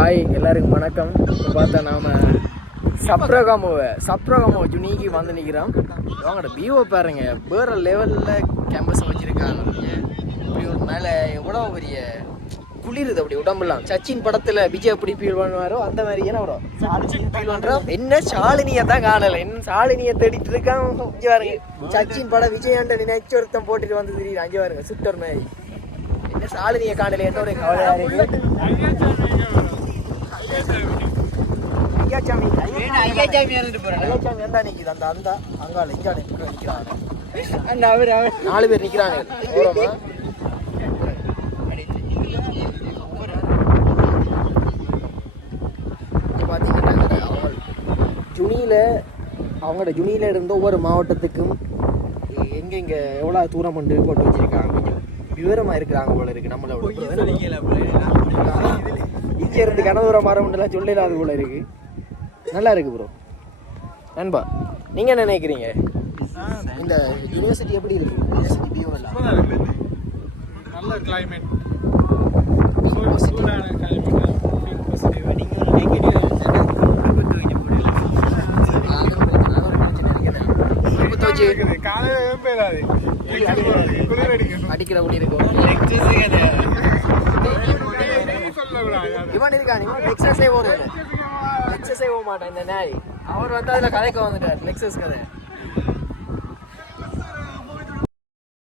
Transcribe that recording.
Hi எல்லாருக்கும் வணக்கம். இப்போ பார்த்தா நாம் சப்ரகமோ ஜுனிக்கு வந்து நிற்கிறோம். அவங்களோட வியூவை பாருங்க, வேறு லெவலில் கேம்பஸ் வச்சுருக்காங்க. இப்படி ஒரு மேலே எவ்வளோ பெரிய குளிருது அப்படி உடம்புலாம். சச்சின் படத்தில் விஜய் எப்படி ஃபீல் பண்ணுவாரோ அந்த மாதிரி ஏன்னா வரும் ஃபீல் பண்ணுறோம். என்ன ஷாலினியை தான் காணலை, என்ன ஷாலினியை தேடிட்டு இருக்கான். அஞ்சு பாருங்க, சச்சின் படம் விஜயாண்ட நினைச்சு ஒருத்தன் போட்டுட்டு வந்து தெரியுது. அஞ்சு பாருங்க சுட்டர் மாதிரி. என்ன ஷாலினியை காணலை, என்ன ஒரு கவலையாக இருக்கு. ஐயாச்சாமி வந்தா நிக்குது. அந்த அங்கால இங்க நிக்கிறாங்க. 4 பேர் நிக்கிறாங்க. பாத்தீங்கன்னா அவங்களோட ஜுனியில இருந்து ஒவ்வொரு மாவட்டத்துக்கும் எங்கெங்க எவ்வளவு தூரம் கொண்டு போட்டு வச்சிருக்காங்க. கொஞ்சம் விவரமா இருக்கிறாங்க போல இருக்கு. நம்மளோட இங்க இருந்து கனதூரம் மரம்லாம் சொல்லலாது போல இருக்கு. நல்லா இருக்கு ப்ரோ. நண்பா, நீங்க என்ன நினைக்கிறீங்க? இந்த யூனிவர்சிட்டி எப்படி இருக்கு? யூனிவர்சிட்டி வியூ எல்லாம் நல்ல கிளைமேட், சூடான கிளைமேட். அடிக்கிற குடி இருக்கும். இவன் இருக்கான், இவன் எக்ஸசைஸ் போக மாட்டான். இந்த நாய் அவர் வந்து அதில் கதைக்க வந்துட்டார். லெக்ஸஸ் கதை